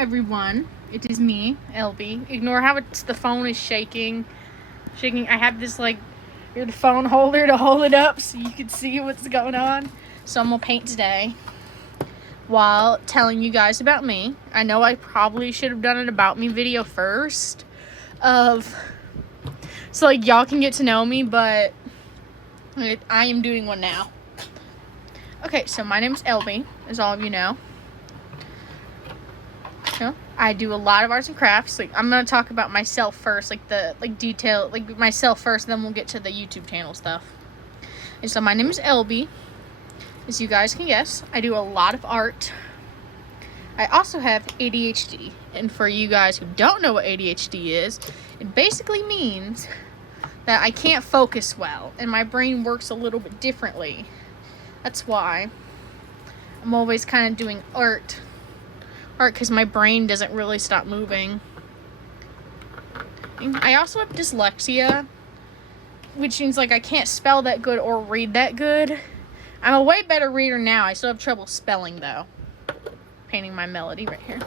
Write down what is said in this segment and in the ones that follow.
everyone, it is me, LB. Ignore how the phone is shaking. I have this like weird phone holder to hold it up so you can see what's going on. So I'm gonna paint today while telling you guys about me. I know I probably should have done an about me video first so like y'all can get to know me, but I am doing one now. Okay, so my name's LB, as all of you know. I do a lot of arts and crafts. Like, I'm gonna talk about myself first, detail, myself first, then we'll get to the YouTube channel stuff. And so my name is LB, as you guys can guess. I do a lot of art. I also have ADHD, and for you guys who don't know what ADHD is, it basically means that I can't focus well, and my brain works a little bit differently. That's why I'm always kind of doing art because my brain doesn't really stop moving. I also have dyslexia, which means like I can't spell that good or read that good. I'm a way better reader now. I still have trouble spelling though. Painting my melody right here.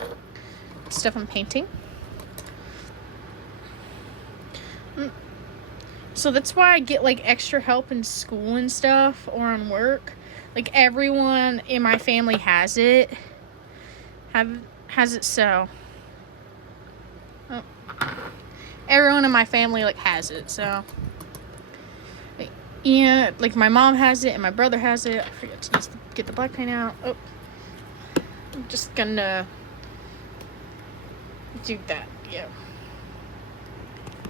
Stuff I'm painting. So that's why I get like extra help in school and stuff or on work. Like everyone in my family has it. So everyone in my family like has it, so yeah, like my mom has it and my brother has it. I forgot to get the black paint out. I'm just gonna do that, yeah.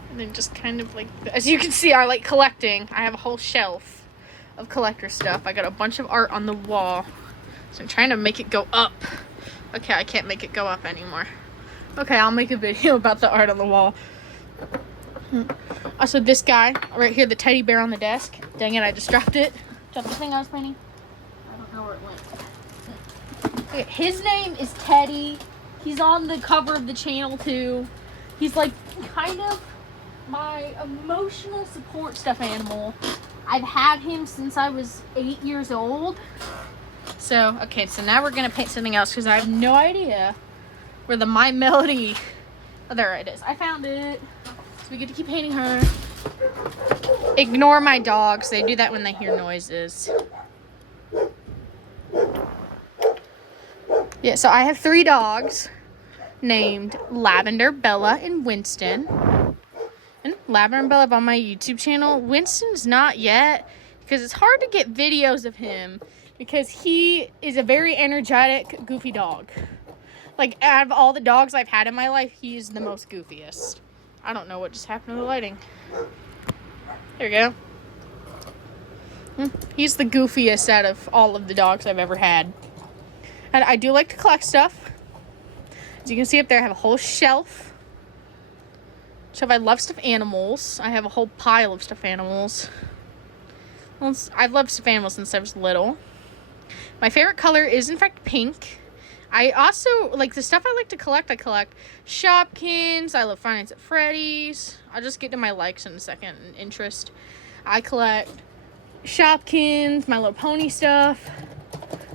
And then just kind of like, as you can see, I like collecting. I have a whole shelf of collector stuff. I got a bunch of art on the wall, so I'm trying to make it go up. Okay, I can't make it go up anymore. Okay, I'll make a video about the art on the wall. Also, this guy right here, the teddy bear on the desk. Dang it, I just dropped it. Dropped the thing I was painting. I don't know where it went. Okay, his name is Teddy. He's on the cover of the channel too. He's like kind of my emotional support stuffed animal. I've had him since I was 8 years old. So, okay, so now we're going to paint something else because I have no idea where the My Melody... Oh, there it is. I found it. So we get to keep painting her. Ignore my dogs. They do that when they hear noises. Yeah, so I have 3 dogs named Lavender, Bella, and Winston. And Lavender and Bella on my YouTube channel. Winston's not yet because it's hard to get videos of him. Because he is a very energetic, goofy dog. Like, out of all the dogs I've had in my life, he's the most goofiest. I don't know what just happened to the lighting. There we go. He's the goofiest out of all of the dogs I've ever had. And I do like to collect stuff. As you can see up there, I have a whole shelf. I love stuffed animals. I have a whole pile of stuffed animals. Well, I've loved stuffed animals since I was little. My favorite color is, in fact, pink. I also, like, the stuff I like to collect, I collect Shopkins. I love Five Nights at Freddy's. I'll just get to my likes in a second and interest. I collect Shopkins, My Little Pony stuff.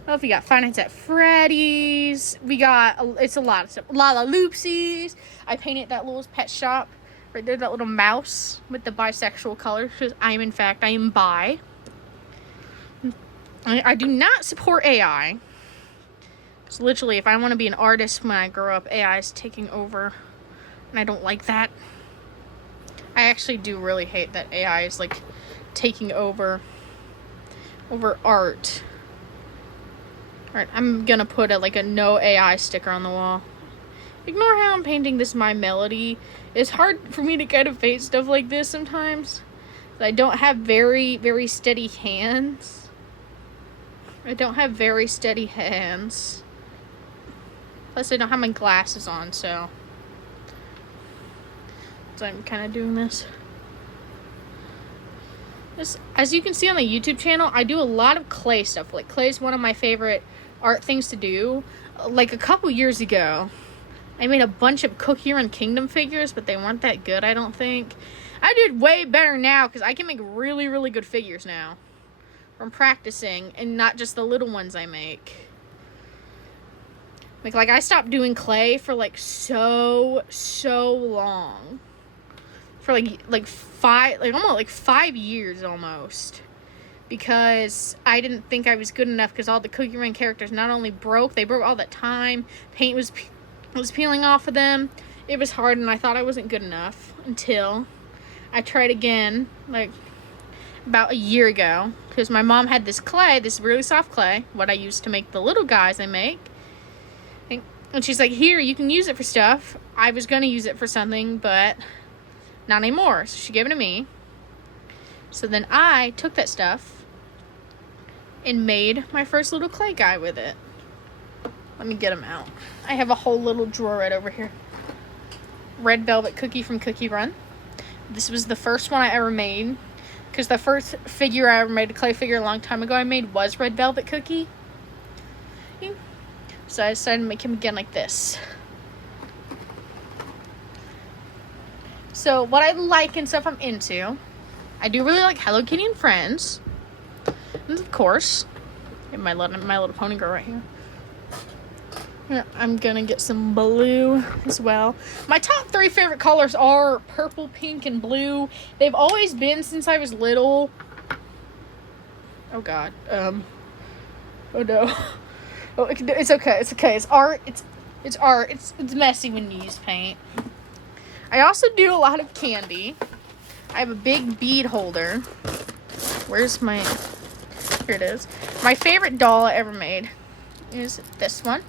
Oh, if we got Five Nights at Freddy's. We got, it's a lot of stuff. Lalaloopsies. I painted that little pet shop right there, that little mouse with the bisexual color. Because I am bi. I do not support AI. Because literally, if I want to be an artist when I grow up, AI is taking over. And I don't like that. I actually do really hate that AI is, like, taking over art. Alright, I'm gonna put a no AI sticker on the wall. Ignore how I'm painting this My Melody. It's hard for me to kind of paint stuff like this sometimes. I don't have very, very steady hands. Plus, I don't have my glasses on, so I'm kind of doing this. As you can see on the YouTube channel, I do a lot of clay stuff. Like, clay is one of my favorite art things to do. Like, a couple years ago, I made a bunch of Cookie Run Kingdom figures, but they weren't that good, I don't think. I did way better now, because I can make really, really good figures now. From practicing, and not just the little ones I make. Like I stopped doing clay for like so long. For like 5 years almost. Because I didn't think I was good enough because all the Cookie Run characters not only broke, they broke all the time. Paint was peeling off of them. It was hard and I thought I wasn't good enough until I tried again like about a year ago because my mom had this clay, this really soft clay, what I used to make the little guys I make. And she's like, here, you can use it for stuff. I was going to use it for something, but not anymore. So she gave it to me. So then I took that stuff and made my first little clay guy with it. Let me get him out. I have a whole little drawer right over here. Red Velvet Cookie from Cookie Run. This was the first one I ever made. Because the first figure I ever made, a clay figure a long time ago I made, was Red Velvet Cookie. So I decided to make him again like this. So what I like and stuff I'm into, I do really like Hello Kitty and Friends. And of course, my little pony girl right here. Yeah, I'm gonna get some blue as well. My top 3 favorite colors are purple, pink, and blue. They've always been since I was little. Oh god. Oh no. Oh, it's okay. It's okay. It's art. It's art. It's messy when you use paint. I also do a lot of candy. I have a big bead holder. Where's my... Here it is. My favorite doll I ever made is this one.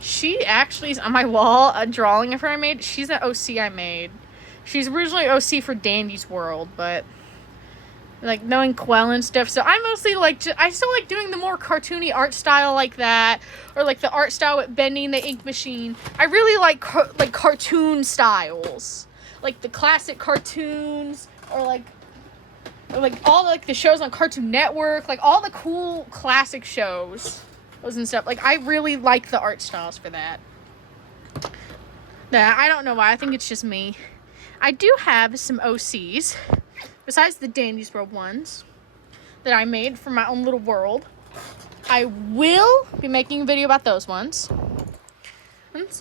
She actually is on my wall, a drawing of her I made. She's an OC I made. She's originally OC for Dandy's World, but like knowing Quell and stuff. So I mostly like, I still like doing the more cartoony art style like that, or like the art style with bending the ink machine. I really like cartoon styles, like the classic cartoons, or like all like the shows on Cartoon Network, like all the cool classic shows and stuff. Like I really like the art styles for that. Yeah, I don't know why. I think it's just me. I do have some OCs. Besides the Dandy's World ones that I made for my own little world. I will be making a video about those ones.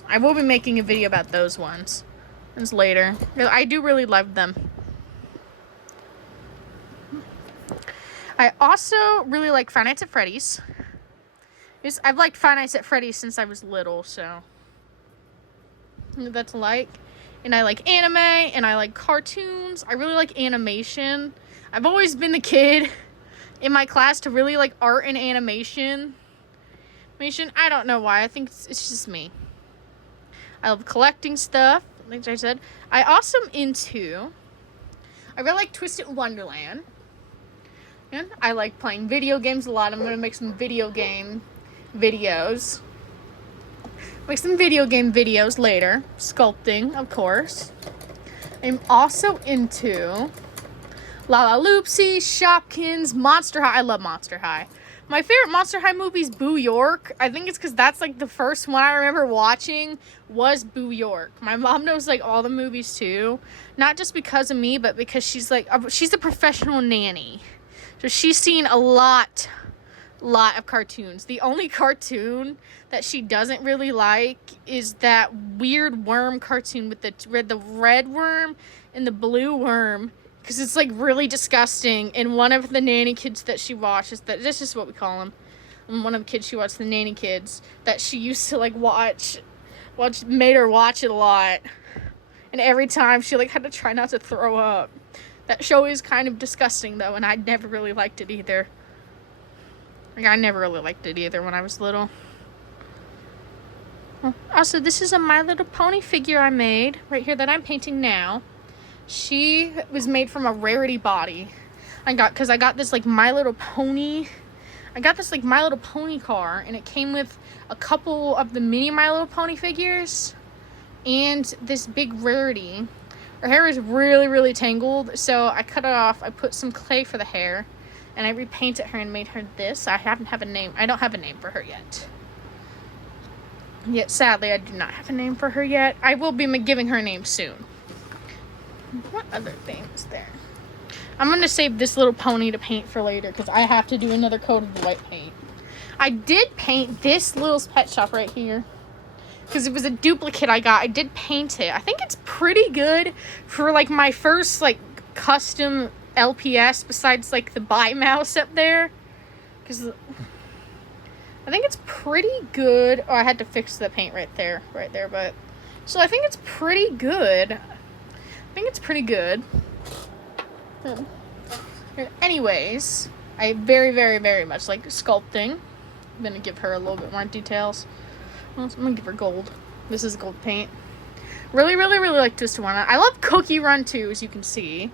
I will be making a video about those ones. Later. I do really love them. I also really like Five Nights at Freddy's. I've liked Five Nights at Freddy's since I was little, so that's like. And I like anime, and I like cartoons. I really like animation. I've always been the kid in my class to really like art and animation. I don't know why. I think it's just me. I love collecting stuff, like I said. I also am I really like Twisted Wonderland. And I like playing video games a lot. I'm going to make some video game videos. Make some video game videos later. Sculpting, of course. I'm also into Lala Loopsy, Shopkins, Monster High. I love Monster High. My favorite Monster High movie is Boo York. I think it's because that's like the first one I remember watching was Boo York. My mom knows like all the movies too. Not just because of me, but because she's a professional nanny. So she's seen a lot of cartoons. The only cartoon that she doesn't really like is that weird worm cartoon with the red worm and the blue worm, because it's like really disgusting. And one of the nanny kids that she watches, this is what we call them, and one of the kids she watched, the nanny kids that she used to like watch made her watch it a lot, and every time she like had to try not to throw up. That show is kind of disgusting though, and I never really liked it either. Like, I never really liked it either when I was little. Also, this is a My Little Pony figure I made right here that I'm painting now. She was made from a Rarity body. Because I got this like My Little Pony. I got this like My Little Pony car, and it came with a couple of the mini My Little Pony figures and this big Rarity. Her hair is really, really tangled, so I cut it off. I put some clay for the hair, and I repainted her and made her this. I don't have a name for her yet. Yet, sadly, I do not have a name for her yet. I will be giving her a name soon. What other things there? I'm going to save this little pony to paint for later, because I have to do another coat of the white paint. I did paint this little pet shop right here. because it was a duplicate I got. I did paint it. I think it's pretty good for like my first like custom LPS besides like the buy mouse up there, because I think it's pretty good. Oh, I had to fix the paint right there, but so I think it's pretty good. Anyways, I very, very, very much like sculpting. I'm gonna give her a little bit more details. Well, I'm gonna give her gold. This is gold paint. Really, really, really like Twisted Wonderland. I love Cookie Run 2, as you can see.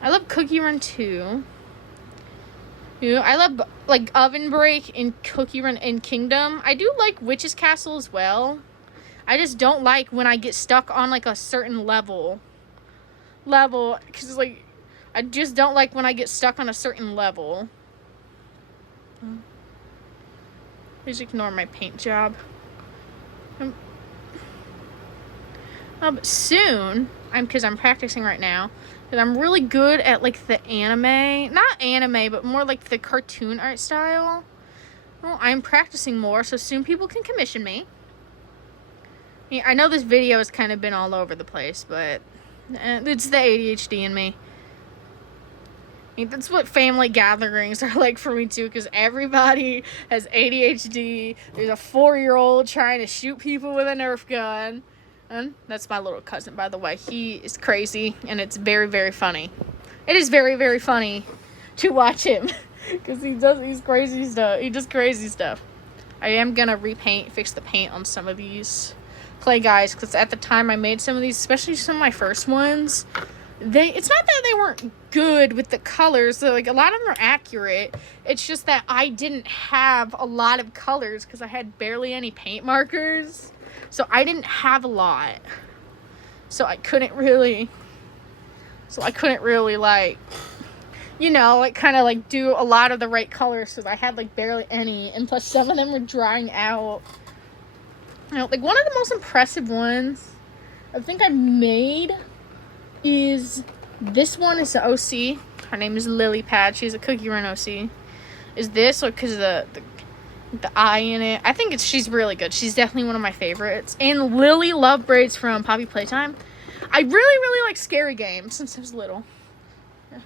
I love Cookie Run 2. You know, I love like Oven Break and Cookie Run and Kingdom. I do like Witch's Castle as well. I just don't like when I get stuck on like a certain level, because like I just don't like when I get stuck on a certain level. Please ignore my paint job. But soon, because I'm practicing right now, because I'm really good at like the anime, not anime, but more like the cartoon art style. Well, I'm practicing more, so soon people can commission me. Yeah, I know this video has kind of been all over the place, but it's the ADHD in me. I mean, that's what family gatherings are like for me too, because everybody has ADHD. There's a 4-year-old trying to shoot people with a Nerf gun. And that's my little cousin, by the way. He is crazy, and it's very, very funny. It is very, very funny to watch him, because he's crazy stuff. He does crazy stuff. I am gonna fix the paint on some of these clay guys, because at the time I made some of these, especially some of my first ones, it's not that they weren't good with the colors. So like a lot of them are accurate. It's just that I didn't have a lot of colors because I had barely any paint markers. So I didn't have a lot. So I couldn't really like, you know, like kind of like do a lot of the right colors, so I had like barely any, and plus some of them were drying out. You know, like one of the most impressive ones I think I made is this one. Is the OC. Her name is Lily Pad. She's a Cookie Run OC. Is this, or because of the eye in it? I think she's really good. She's definitely one of my favorites. And Lily Love Braids from Poppy Playtime. I really, really like Scary Games since I was little. Yeah.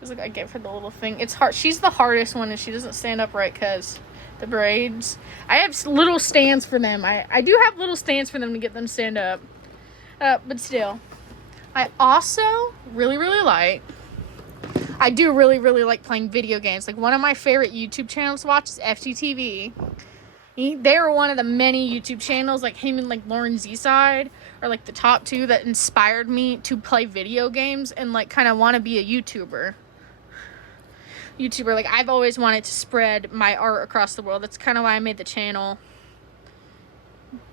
It's like I gave her the little thing. It's hard. She's the hardest one, and she doesn't stand up right because the braids. I have little stands for them. I do have little stands for them to get them to stand up. But still. I also really, really like playing video games. Like one of my favorite YouTube channels to watch is FGTV. They're one of the many YouTube channels, like him and like Lauren Z-Side are like the top two that inspired me to play video games and like kind of want to be a YouTuber. Like I've always wanted to spread my art across the world. That's kind of why I made the channel.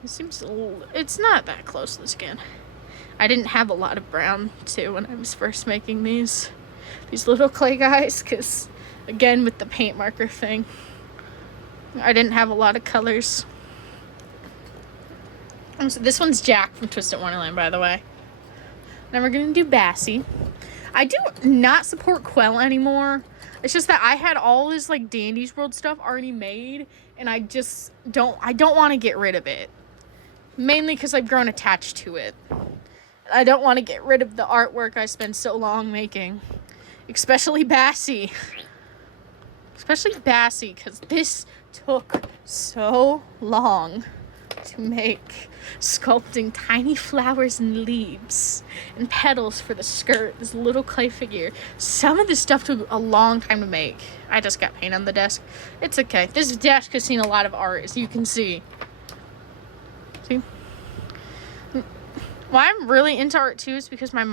It's not that close to the skin. I didn't have a lot of brown too when I was first making these little clay guys, because again with the paint marker thing, I didn't have a lot of colors. So this one's Jack from Twisted Wonderland, by the way. Then we're gonna do Bassie. I do not support Quell anymore. It's just that I had all this like Dandy's World stuff already made, and I don't want to get rid of it. Mainly because I've grown attached to it. I don't want to get rid of the artwork I spent so long making. Especially Bassie. Because this took so long to make. Sculpting tiny flowers and leaves and petals for the skirt, this little clay figure. Some of this stuff took a long time to make. I just got paint on the desk. It's okay. This desk has seen a lot of art, as you can see. See? Why I'm really into art too is because my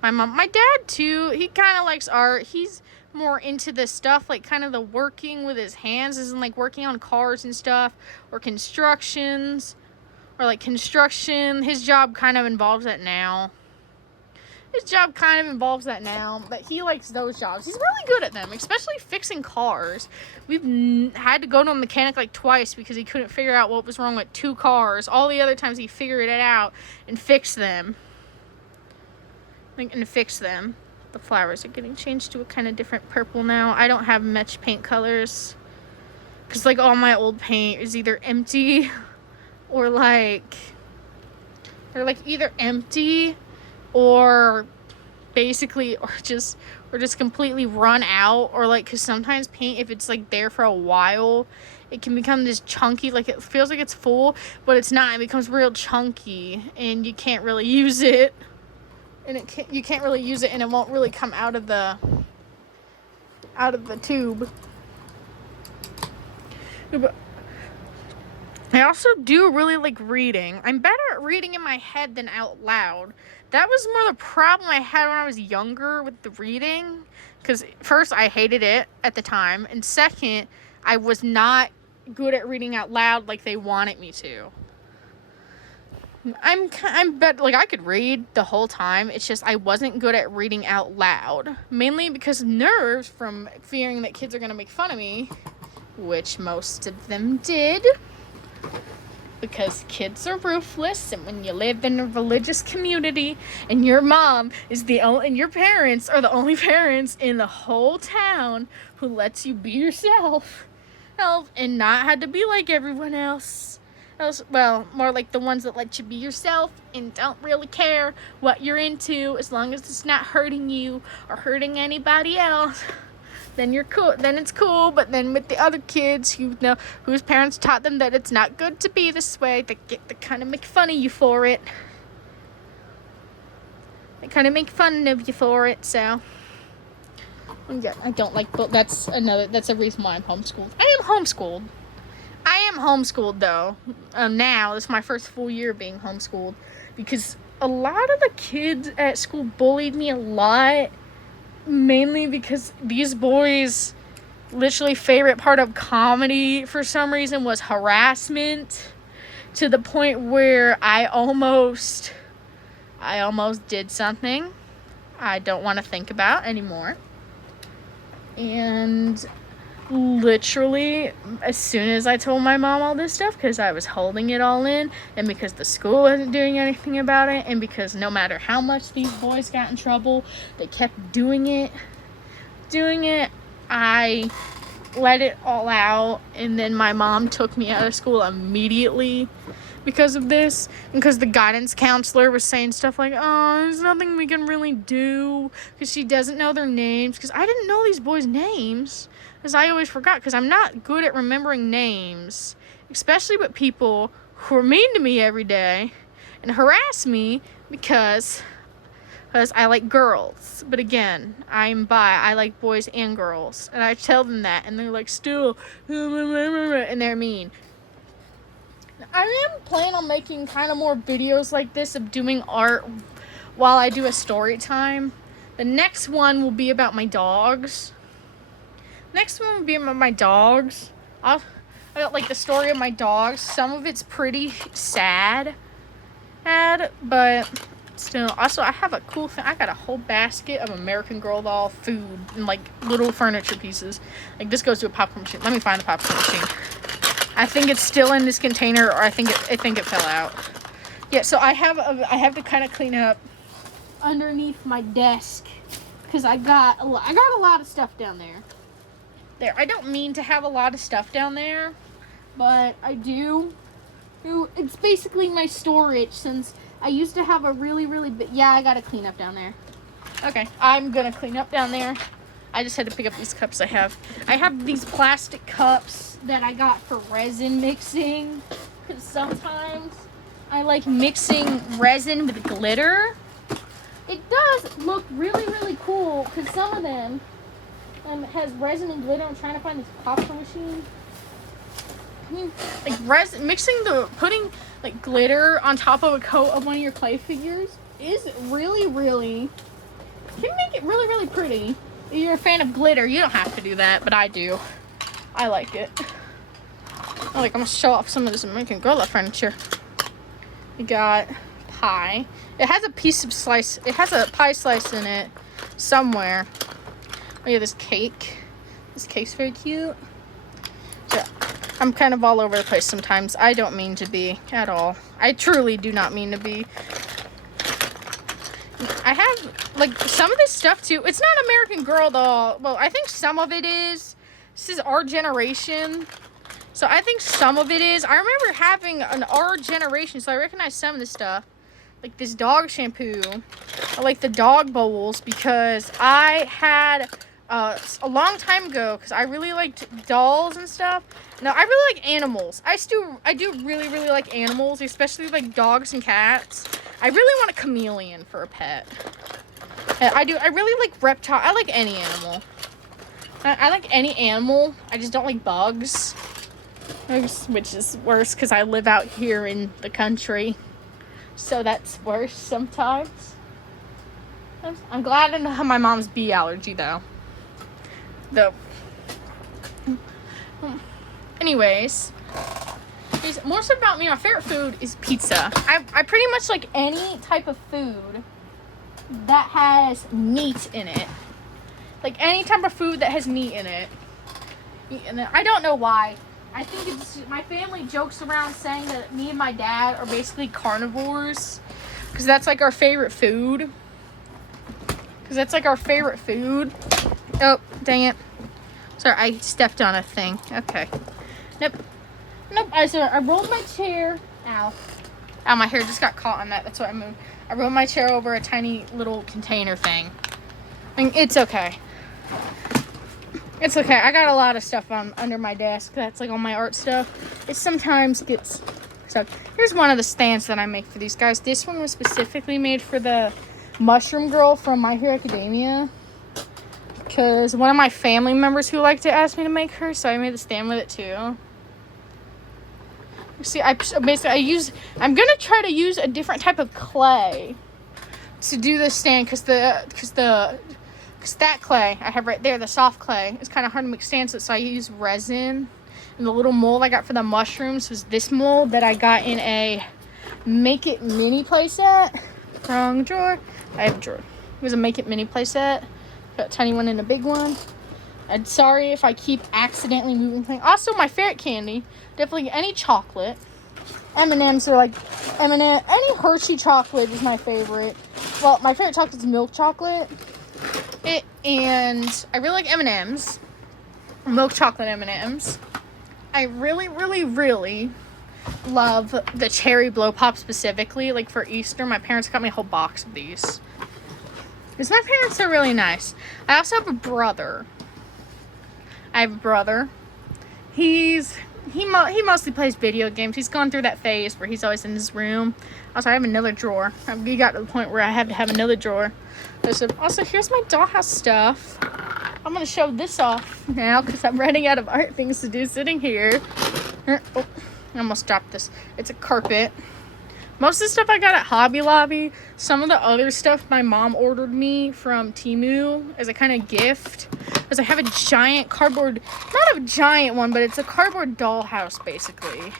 dad too, he kind of likes art. He's more into this stuff, like kind of the working with his hands, isn't like working on cars and stuff, or construction. His job kind of involves that now. But he likes those jobs. He's really good at them, especially fixing cars. We've had to go to a mechanic like twice because he couldn't figure out what was wrong with 2 cars. All the other times he figured it out and fixed them. The flowers are getting changed to a kind of different purple now. I don't have much paint colors. Because, like, all my old paint is either empty or, like, they're, like, either empty or basically, or just completely run out, or, like, because sometimes paint, if it's, like, there for a while, it can become this chunky, like, it feels like it's full, but it's not. It becomes real chunky, and you can't really use it, and you can't really use it, and it won't really come out of the tube. But I also do really like reading. I'm better at reading in my head than out loud. That was more the problem I had when I was younger with the reading. Because first, I hated it at the time. And second, I was not good at reading out loud like they wanted me to. Like, I could read the whole time. It's just I wasn't good at reading out loud. Mainly because nerves from fearing that kids are going to make fun of me. Which most of them did. Because kids are ruthless, and when you live in a religious community and your mom is and your parents are the only parents in the whole town who lets you be yourself and not had to be like everyone else. Well, more like the ones that let you be yourself and don't really care what you're into as long as it's not hurting you or hurting anybody else. Then you're cool. Then it's cool. But then with the other kids whose parents taught them that it's not good to be this way, they kind of make fun of you for it. They kind of make fun of you for it. So yeah, I don't like. But that's a reason why I'm homeschooled. I am homeschooled though. Now this is my first full year being homeschooled because a lot of the kids at school bullied me a lot. Mainly because these boys' literally favorite part of comedy for some reason was harassment, to the point where I almost did something I don't want to think about anymore. And literally, as soon as I told my mom all this stuff, because I was holding it all in, and because the school wasn't doing anything about it, and because no matter how much these boys got in trouble, they kept doing it, I let it all out, and then my mom took me out of school immediately because of this, because the guidance counselor was saying stuff like, oh, there's nothing we can really do, because she doesn't know their names, because I didn't know these boys' names. Because I always forgot, because I'm not good at remembering names, especially with people who are mean to me every day and harass me because I like girls. But again, I'm bi. I like boys and girls. And I tell them that, and they're like, still, and they're mean. I am planning on making kind of more videos like this of doing art while I do a story time. The next one will be about my dogs. Next one will be about my dogs. I got like the story of my dogs. Some of it's pretty sad, but still. Also, I have a cool thing. I got a whole basket of American Girl doll food and like little furniture pieces. Like this goes to a popcorn machine. Let me find the popcorn machine. I think it's still in this container, or I think it fell out. Yeah, so I have to kind of clean up underneath my desk because I got a lot of stuff down there. I don't mean to have a lot of stuff down there, but I do. It's basically my storage, since I used to have a really big. Yeah, I gotta clean up down there. Okay, I'm gonna clean up down there. I just had to pick up these cups I have. I have these plastic cups that I got for resin mixing, because sometimes I like mixing resin with glitter. It does look really cool, because some of them has resin and glitter. I'm trying to find this popcorn machine. Like putting like glitter on top of a coat of one of your clay figures is really can make it really pretty. If you're a fan of glitter, you don't have to do that, but I do. I like it. I'm gonna show off some of this American Girl furniture. We got pie. It has a pie slice in it somewhere. Oh yeah, this cake. This cake's very cute. So, I'm kind of all over the place sometimes. I don't mean to be at all. I truly do not mean to be. I have, like, some of this stuff, too. It's not American Girl doll. Well, I think some of it is. This is Our Generation. So I think some of it is. I remember having an our generation, so I recognize some of the stuff. Like this dog shampoo. I like the dog bowls because I had a long time ago, because I really liked dolls and stuff. No, I really like animals. I do really, really like animals, especially like dogs and cats. I really want a chameleon for a pet. I really like reptile. I like any animal. I like any animal. I just don't like bugs. Which is worse because I live out here in the country. So that's worse sometimes. I'm glad I don't have my mom's bee allergy though. Anyways, more so about me. My favorite food is pizza. I pretty much like any type of food that has meat in it. Like any type of food that has meat in it. And I don't know why. I think it's my family jokes around saying that me and my dad are basically carnivores, because that's like our favorite food. Oh, dang it. Sorry, I stepped on a thing. Okay. Nope. I rolled my chair. Ow, my hair just got caught on that. That's why I moved. I rolled my chair over a tiny little container thing. I mean, it's okay. It's okay. I got a lot of stuff under my desk. That's like all my art stuff. It sometimes gets stuck. Here's one of the stands that I make for these guys. This one was specifically made for the mushroom girl from My Hero Academia, because one of my family members who liked it asked me to make her, so I made the stand with it too. See, I'm gonna try to use a different type of clay to do the stand, because that clay I have right there, the soft clay, is kind of hard to make stands with, so I use resin. And the little mold I got for the mushrooms was this mold that I got in a Make It Mini playset. Wrong drawer. I have a drawer. It was a Make It Mini playset. Got a tiny one and a big one. I'm sorry if I keep accidentally moving things. Also, my favorite candy, definitely any chocolate. M&M's are like M&M. Any Hershey chocolate is my favorite. Well, my favorite chocolate is milk chocolate. And I really like M&M's. Milk chocolate M&M's. I really, really, really love the cherry blow pop specifically. Like for Easter, my parents got me a whole box of these. Because my parents are really nice. I also have a brother. He mostly plays video games. He's gone through that phase where he's always in his room. Also, I have another drawer. We got to the point where I have to have another drawer. Also, here's my dollhouse stuff. I'm going to show this off now because I'm running out of art things to do sitting here. Oh, I almost dropped this. It's a carpet. Most of the stuff I got at Hobby Lobby. Some of the other stuff my mom ordered me from Temu as a kind of gift. Because I have a giant cardboard, not a giant one, but it's a cardboard dollhouse basically.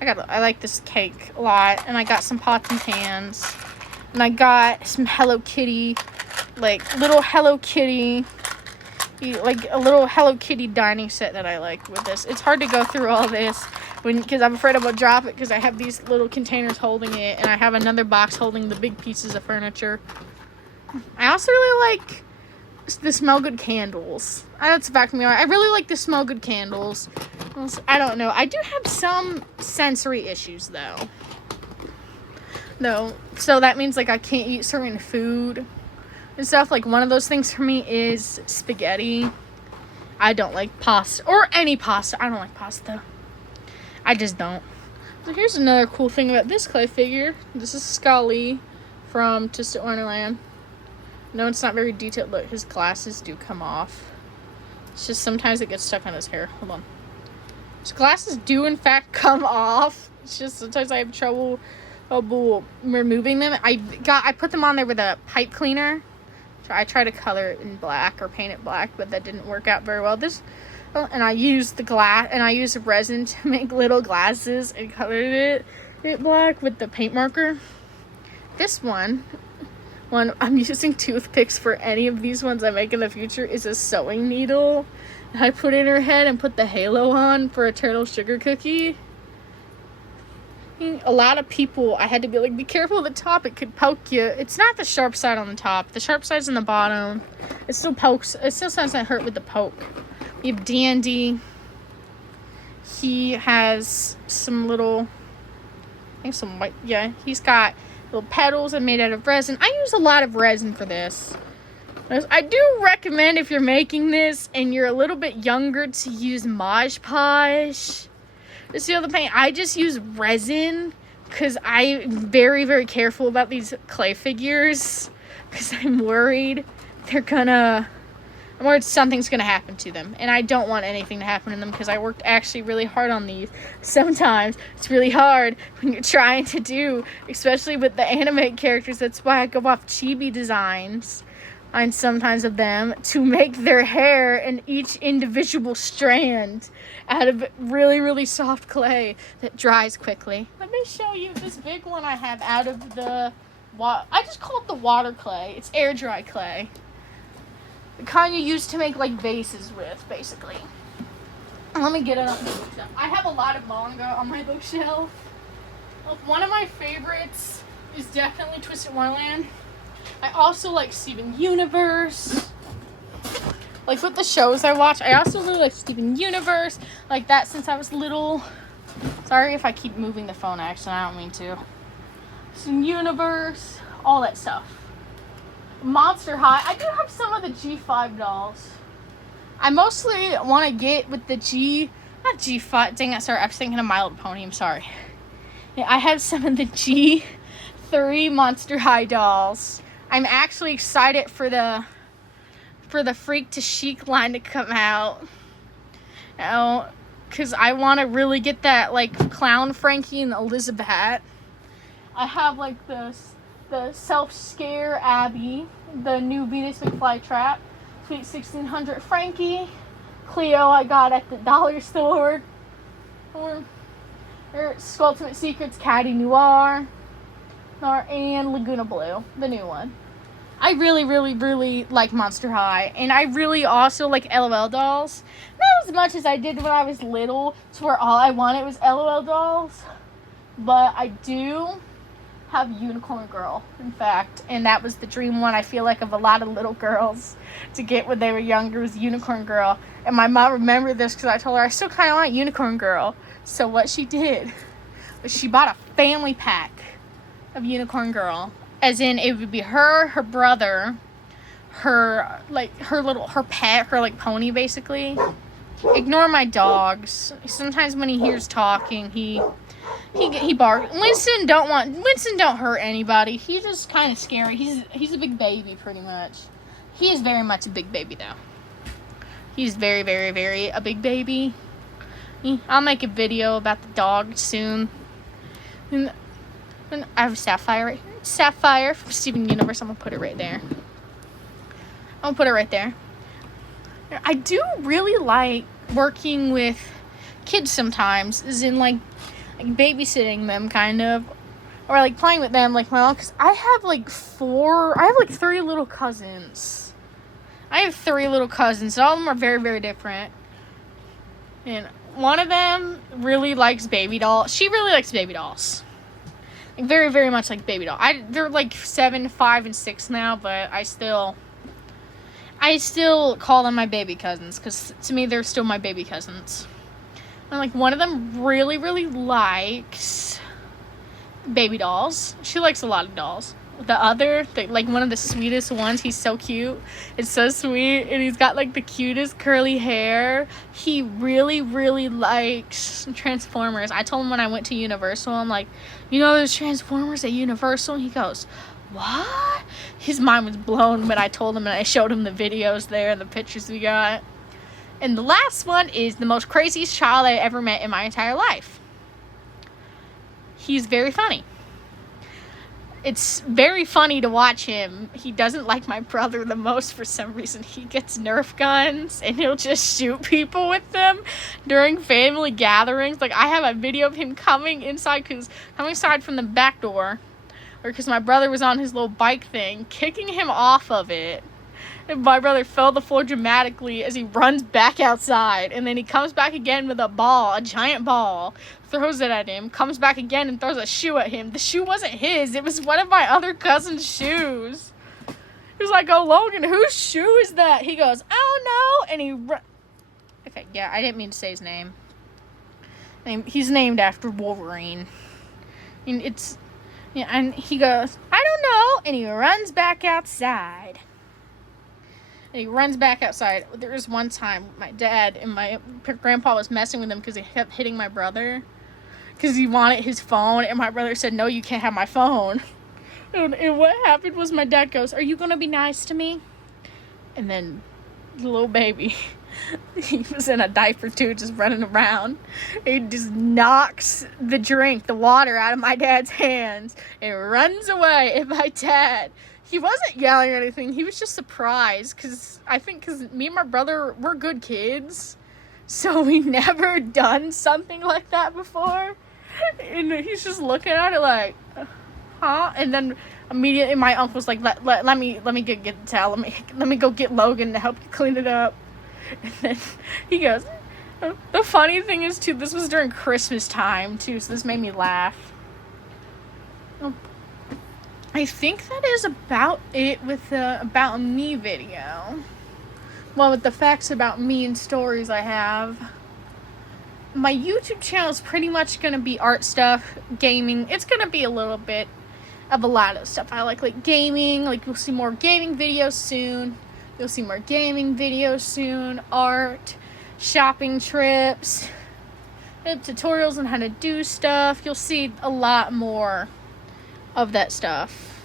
I like this cake a lot. And I got some pots and pans. And I got some Hello Kitty, like little Hello Kitty, like a little Hello Kitty dining set that I like with this. It's hard to go through all this because I'm afraid I'm going to drop it because I have these little containers holding it. And I have another box holding the big pieces of furniture. I also really like the Smell Good candles. That's back me. I really like the Smell Good candles. I don't know. I do have some sensory issues though. No, so that means like I can't eat certain food and stuff. Like one of those things for me is spaghetti. I don't like pasta or any pasta. I don't like pasta. I just don't. So here's another cool thing about this clay figure. This is Scully from Twisted Wonderland. No, it's not very detailed. Look, his glasses do come off. It's just sometimes it gets stuck on his hair. Hold on. His glasses do in fact come off. It's just sometimes I have trouble removing them. I put them on there with a pipe cleaner. I tried to color it in black or paint it black, but that didn't work out very well. And I used resin to make little glasses and colored it black with the paint marker. This one I'm using toothpicks for any of these ones I make in the future is a sewing needle. And I put in her head and put the halo on for a turtle sugar cookie. A lot of people, I had to be like, be careful of the top, it could poke you. It's not the sharp side on the top. The sharp side's on the bottom. It still pokes. It still doesn't hurt with the poke. We have Dandy. he has some little, I think some white, yeah, he's got little petals that are made out of resin. I use a lot of resin for this. I do recommend, if you're making this and you're a little bit younger, to use Mod Podge to seal the paint. I just use resin because I'm very, very careful about these clay figures, because I'm worried something's gonna happen to them, and I don't want anything to happen to them, because I worked actually really hard on these. Sometimes it's really hard when you're trying to do, especially with the anime characters. That's why I go off chibi designs on sometimes of them, to make their hair and each individual strand out of really, really soft clay that dries quickly. Let me show you this big one I have out of the I just call it the water clay. It's air dry clay. The kind you use to make like vases with, basically. Let me get it up. I have a lot of manga on my bookshelf. One of my favorites is definitely Twisted Wonderland. I also like Steven Universe. Like with the shows I watch, I also really like Steven Universe. Like that since I was little. Sorry if I keep moving the phone, actually, I don't mean to. Steven Universe, all that stuff. Monster High. I do have some of the G5 dolls. I mostly want to get with the not G5, dang it, sorry, I was thinking of My Little Pony, I'm sorry. Yeah, I have some of the G3 Monster High dolls. I'm actually excited for the Freak to Chic line to come out. Because I want to really get that, like, Clown Frankie and Elizabeth. I have, like, the Self-Scare Abby, the new Venus McFlytrap, Sweet 1600 Frankie, Cleo I got at the dollar store, or Ultimate Secrets Caddy Noir, and Laguna Blue, the new one. I really, really, really like Monster High, and I really also like LOL dolls. Not as much as I did when I was little, to where all I wanted was LOL dolls, but I do have Unicorn Girl, in fact, and that was the dream one, I feel like, of a lot of little girls to get when they were younger, was Unicorn Girl. And my mom remembered this because I told her I still kind of want Unicorn Girl. So what she did was she bought a family pack of Unicorn Girl, as in it would be her brother, her pet, her like pony, basically. Ignore my dogs. Sometimes when he hears talking, he barks. Winston don't hurt anybody. He's just kind of scary. He's a big baby, pretty much. He is very much a big baby, though. He's very, very, very a big baby. I'll make a video about the dog soon. And I have Sapphire right here. Sapphire from Steven Universe. I'm gonna put it right there. I do really like working with kids sometimes, as in like babysitting them, kind of, or like playing with them, like my mom, because I have like 3 little cousins. And all of them are very, very different. And one of them really likes baby dolls. She really likes baby dolls. Like very, very much like baby doll. They're like 7, 5, and 6 now, but I still call them my baby cousins, because to me they're still my baby cousins. And like one of them really, really likes baby dolls. She likes a lot of dolls. The other, like one of the sweetest ones, he's so cute. It's so sweet, and he's got like the cutest curly hair. He really, really likes Transformers. I told him when I went to Universal, I'm like, you know, there's Transformers at Universal? And he goes, what? His mind was blown when I told him, and I showed him the videos there and the pictures we got. And the last one is the most craziest child I ever met in my entire life. He's very funny. It's very funny to watch him. He doesn't like my brother the most for some reason. He gets Nerf guns and he'll just shoot people with them during family gatherings. Like, I have a video of him coming inside from the back door, or because my brother was on his little bike thing, kicking him off of it. And my brother fell to the floor dramatically as he runs back outside. And then he comes back again with a giant ball, throws it at him, comes back again and throws a shoe at him. The shoe wasn't his. It was one of my other cousin's shoes. He was like, oh, Logan, whose shoe is that? He goes, oh, no. And okay, yeah, I didn't mean to say his name. He's named after Wolverine. And it's, yeah, and he goes, I don't know, and he runs back outside. There was one time my dad and my grandpa was messing with him because he kept hitting my brother because he wanted his phone, and my brother said, no, you can't have my phone. And what happened was my dad goes, are you going to be nice to me? And then the little baby, he was in a diaper too, just running around. He just knocks the water out of my dad's hands and runs away. And my dad, he wasn't yelling or anything. He was just surprised because me and my brother, we're good kids. So we never done something like that before. And he's just looking at it like, huh? And then immediately my uncle's like, let me go get the towel. Let me go get Logan to help you clean it up. And then he goes, the funny thing is too, this was during Christmas time too, so this made me laugh. I think that is about it with the About Me video. Well, with the facts about me and stories I have. My YouTube channel is pretty much going to be art stuff, gaming. It's going to be a little bit of a lot of stuff. I like gaming. Like, you'll see more gaming videos soon. Art, shopping trips, tutorials on how to do stuff. You'll see a lot more of that stuff.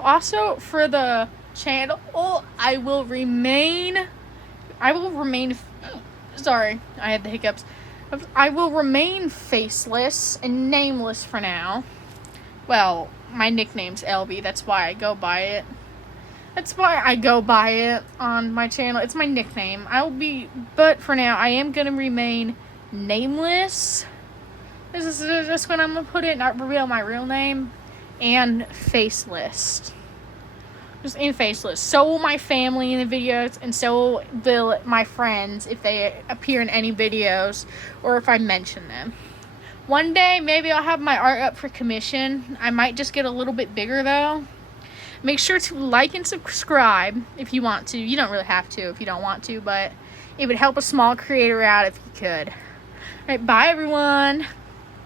Also, for the channel, I will remain sorry, I had the hiccups. I will remain faceless and nameless for now. Well, my nickname's LB, that's why I go by it. On my channel. It's my nickname. But for now, I am gonna remain nameless. This is just when I'm gonna put it, not reveal my real name, and faceless. Just in faceless. So will my family in the videos, and so will my friends if they appear in any videos or if I mention them. One day, maybe I'll have my art up for commission. I might just get a little bit bigger though. Make sure to like and subscribe if you want to. You don't really have to if you don't want to, but it would help a small creator out if you could. Alright, bye everyone.